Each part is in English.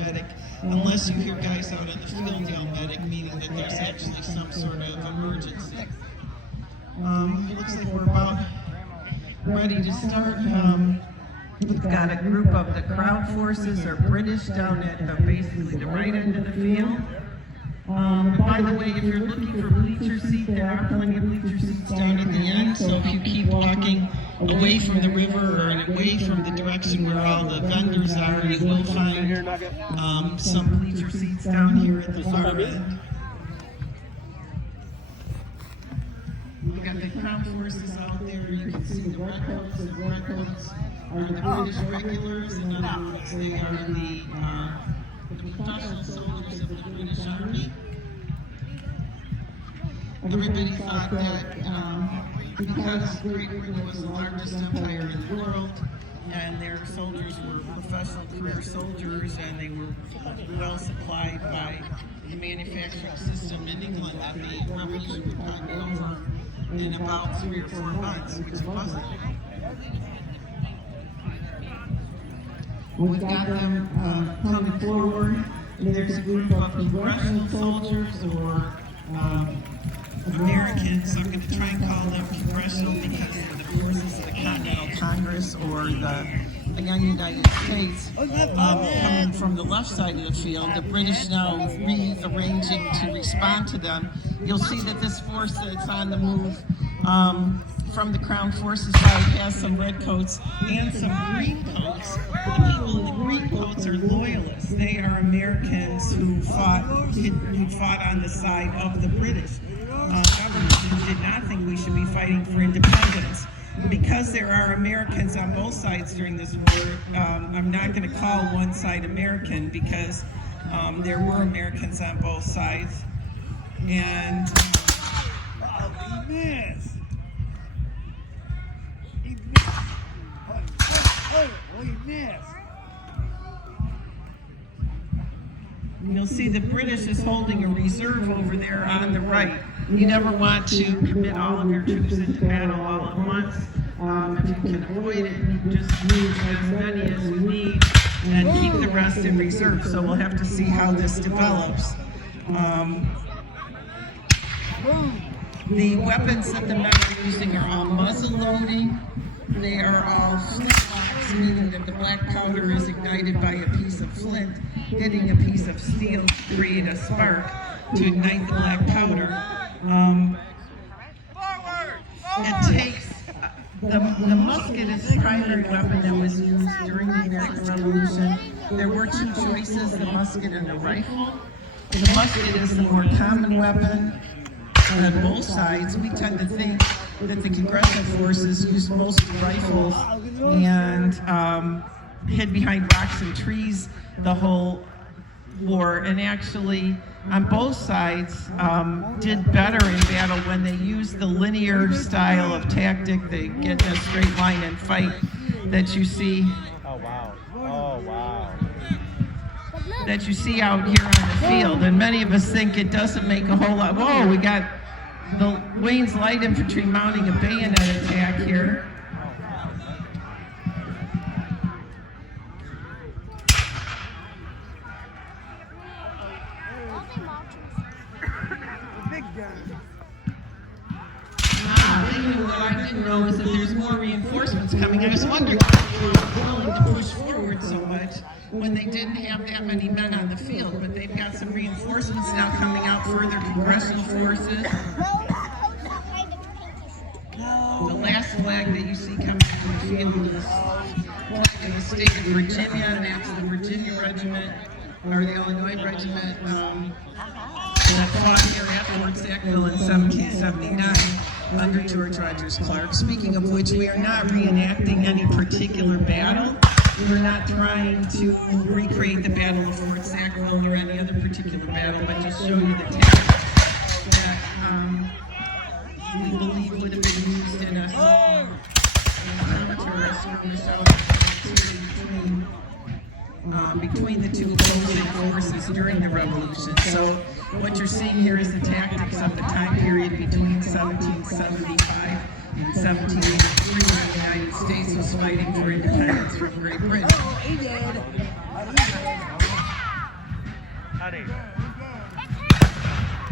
medic, unless you hear guys out in the field yell medic, meaning that there's actually some sort of emergency. It looks like we're about ready to start. We've got a group of the crowd forces or British down at basically the right end of the field. By the way, if you're looking for bleacher seats, there are plenty of bleacher seats down at the end, so if you keep walking away from the river or away from the direction where all the vendors are, you will find some bleacher seats down here at the far end. We've got the crowd forces out there. You can see the redcoats. The redcoats are the British regulars. In other words, they are the professional soldiers of the British Army. Everybody thought that because Great Britain was the largest empire in the world, and their soldiers were professional career soldiers, and they were well supplied by the manufacturing system in England, that the revolution would be over in about 3 or 4 months, which it wasn't. We've got them coming forward. There's a group of congressional soldiers or Americans. I'm going to try and call them congressional because they're the forces of the Continental Congress or the young United States. Coming from the left side of the field, the British now rearranging to respond to them. You'll see that this force that's on the move from the Crown Forces side has some red coats and some green coats. The people in the green coats are loyalists. They are Americans who fought on the side of the British government who did not think we should be fighting for independence. Because there are Americans on both sides during this war, I'm not going to call one side American because there were Americans on both sides. And he missed. He missed. You'll see the British is holding a reserve over there on the right. You never want to commit all of your troops into battle all at once. If you can avoid it, you just move as many as you need and keep the rest in reserve. So we'll have to see how this develops. The weapons that the men are using are all muzzle loading. They are all flintlocks, meaning that the black powder is ignited by a piece of flint hitting a piece of steel to create a spark to ignite the black powder. It takes the musket is the primary weapon that was used during the American Revolution. There were 2 choices, the musket and the rifle. The musket is the more common weapon on both sides. We tend to think that the congressional forces used most rifles and hid behind rocks and trees the whole war, and actually on both sides did better in battle when they used the linear style of tactic. They get in a straight line and fight that you see. Oh wow! Oh wow! That you see out here on the field, and many of us think it doesn't make a whole lot. Whoa, we got the Wayne's Light Infantry mounting a bayonet attack here. What I didn't know is that there's more reinforcements coming. I was wondering why they were willing to push forward so much when they didn't have that many men on the field, but they've got some reinforcements now coming out, further congressional forces. The last flag that you see coming from the field is in the state of Virginia, and that's the Virginia Regiment, or the Illinois Regiment, that fought here at Fort Sackville in 1779 under George Rogers Clark. Speaking of which, we are not reenacting any particular battle. We're not trying to recreate the Battle of Fort Sackville or any other particular battle, but just show you the tactics that we believe would have been used in a between the 2 opposing forces during the Revolution. So what you're seeing here is the tactics of the time period between 1775 and 1783 when the United States was fighting for independence from Great Britain. buddy. The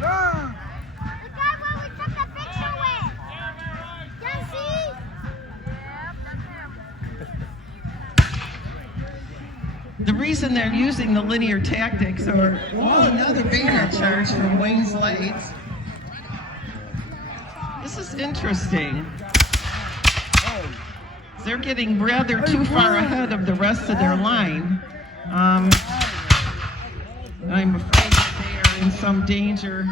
guy where we took the picture with. Yeah, see? Yep, that's him. The reason they're using the linear tactics or another bayonet charge from Wayne's Lights. This is interesting. They're getting rather too far ahead of the rest of their line. I'm afraid that they are in some danger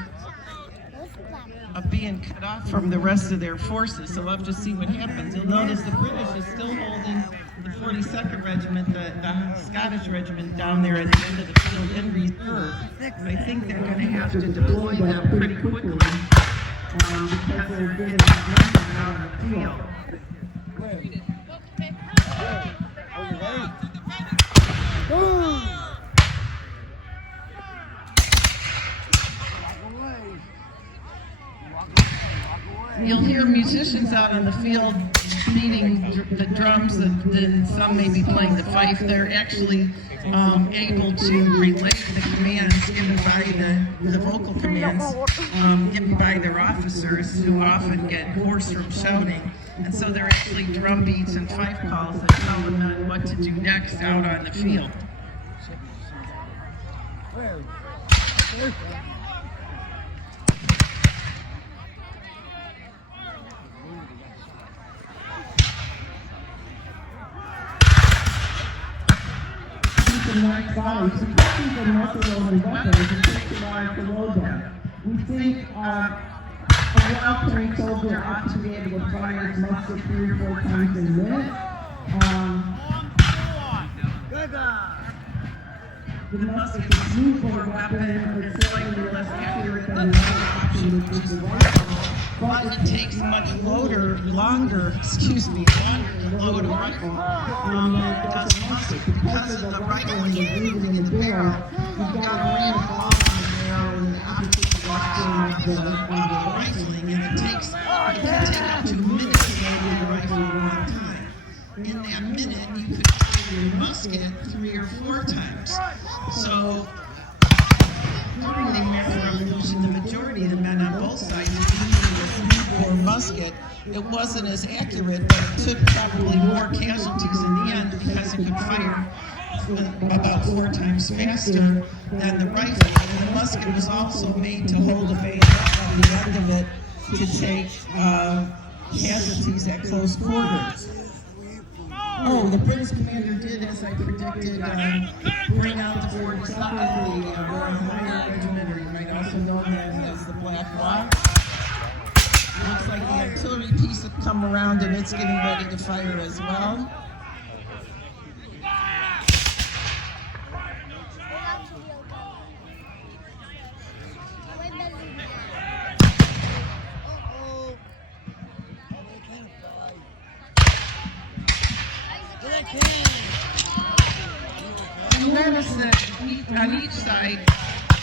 of being cut off from the rest of their forces. So we'll have to see what happens. You'll notice the British is still holding the 42nd Regiment, the Scottish Regiment down there at the end of the field in reserve. I think they're going to have to deploy them pretty quickly because they're getting momentum out of the field. You'll hear musicians out in the field beating the drums, and some may be playing the fife. They're actually able to relay the commands given by the vocal commands given by their officers, who often get hoarse from shouting. And so they're actually drum beats and fife calls that tell the men what to do next out on the field. We think a well-trained soldier ought to be able to fire his musket 3 or 4 times in a minute. The musket is a smoother weapon, it's slightly less accurate than the other option, which is the rifle. But it takes much longer to load a rifle than it does a musket. Because of the rifle and the breathing in the barrel, you've got to ram the ball on the barrel in the opposite direction of the rifling, and it can take up to a minute to load your rifle at one time. In that minute, you could fire your musket 3 or 4 times. So during the American Revolution, the majority of the men on both sides were using the 3-bore musket. It wasn't as accurate, but it took probably more casualties in the end because it could fire about 4 times faster than the rifle. And the musket was also made to hold a bayonet on the end of it to take casualties at close quarters. Oh, the British commander did, as I predicted, bring out the 42nd, the Royal Higher Regiment, or you might also know them as the Black Watch. Looks like the artillery piece had come around and it's getting ready to fire as well. You notice that on each side,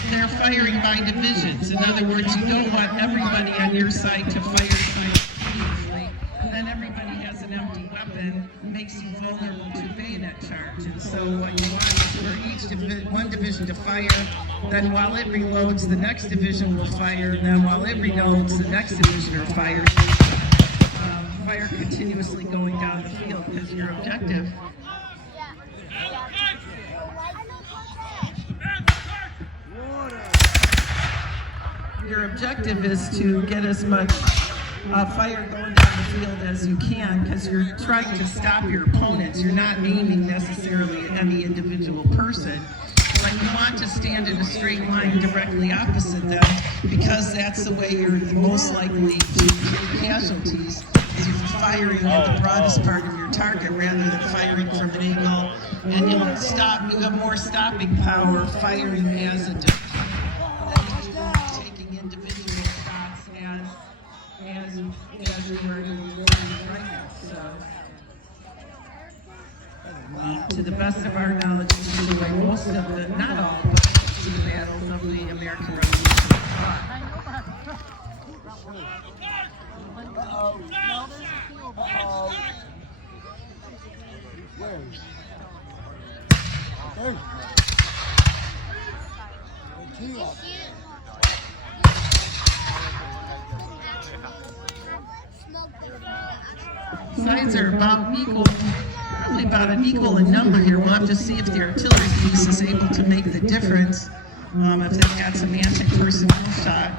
they're firing by divisions. In other words, you don't want everybody on your side to fire simultaneously. Then everybody has an empty weapon, makes you vulnerable to bayonet charge. And so what you want is for one division to fire, then while it reloads, the next division will fire, and then while it reloads, the next division will fire. Fire continuously going down the field, because your objective is to get as much fire going down the field as you can, because you're trying to stop your opponents. You're not aiming necessarily at any individual person, but you want to stand in a straight line directly opposite them, because that's the way you're the most likely to kill casualties, is you're firing at the broadest part of your target rather than firing from an angle, and you have more stopping power firing as a division. As you are doing right now. So, to the best of our knowledge, this is the way most of the, not all, but most of the battles of the American Revolution fought. Sides are about equal, probably about an equal in number here. We'll have to see if the artillery piece is able to make the difference, if they've got some anti-personnel shot.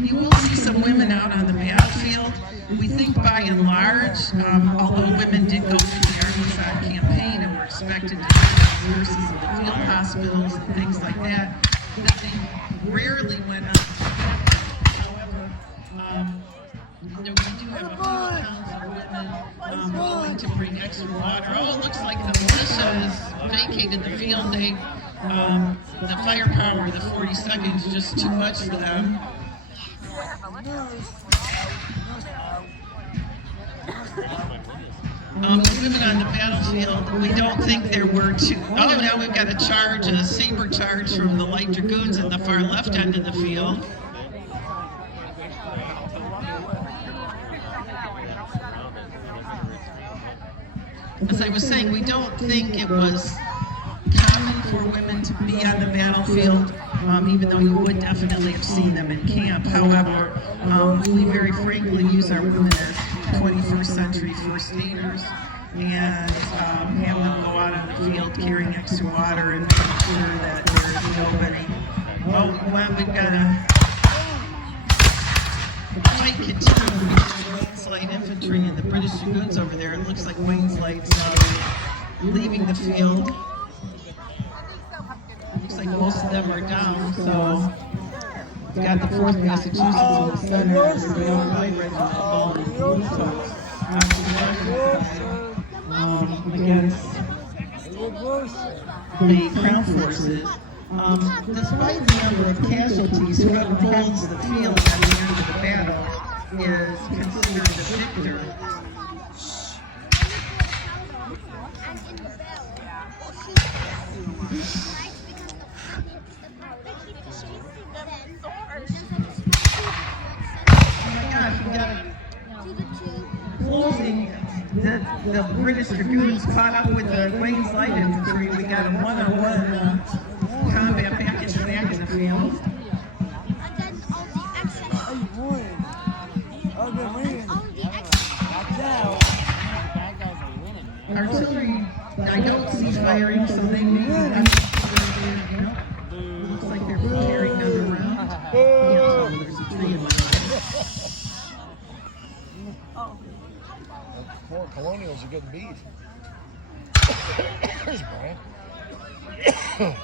You will see some women out on the battlefield. We think by and large, although women did go through the Army-Side campaign and were expected to be nurses in the field hospitals and things like that they rarely went on. However, we do have a few accounts of women going to bring extra water. Oh, it looks like the militia has vacated the field. The firepower, the 42nd, is just too much for them. Women on the battlefield, we don't think there were two. Oh, now we've got a charge, a saber charge from the Light Dragoons in the far left end of the field. As I was saying, we don't think it was common for women to be on the battlefield, even though you would definitely have seen them in camp. However, we very frankly use our women as 21st century first aiders and have them go out on the field carrying extra water and making sure that there's nobody. Oh, well, we've got a fight continuing between Wayne's Light Infantry and the British Dragoons over there. It looks like Wayne's Light's leaving the field. Looks like most of them are down, so we've got the 4th Massachusetts in the center, the Young Light Regiment falling through, so against the Crown Forces. Despite the number of casualties, whoever holds the field at the end of the battle is considered the victor. Closing, the British Dragoons caught up with the Wayne's Light Infantry. We got a one-on-one combat back in the back of the field. Artillery, I don't see firing, so they may be looks like they're preparing another round. Yeah, there's a tree in the More colonials are getting beat. There's Brian. I'm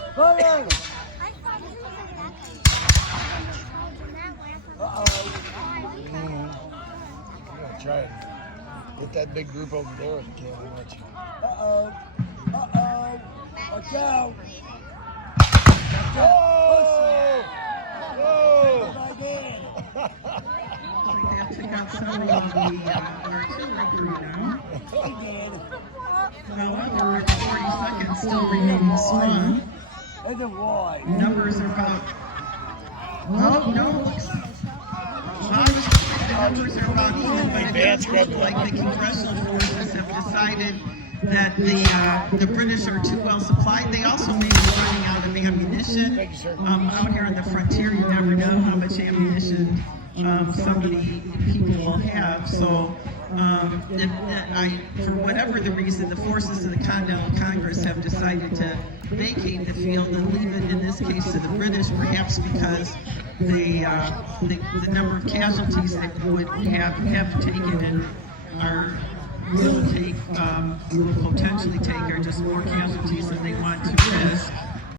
gonna try it. Get that big group over there if you can. How much? Watch out! That took out some of the artillery crew now. However, 40 seconds still remaining strong. Numbers are about. Oh, no. The numbers are about even, but it does look like the congressional forces have decided that the British are too well supplied. They also may be running out of ammunition. Out here on the frontier, you never know how much ammunition people will have. So, for whatever the reason, the forces of the Continental Congress have decided to vacate the field and leave it, in this case, to the British, perhaps because the number of casualties they would have taken and will potentially take are just more casualties than they want to risk.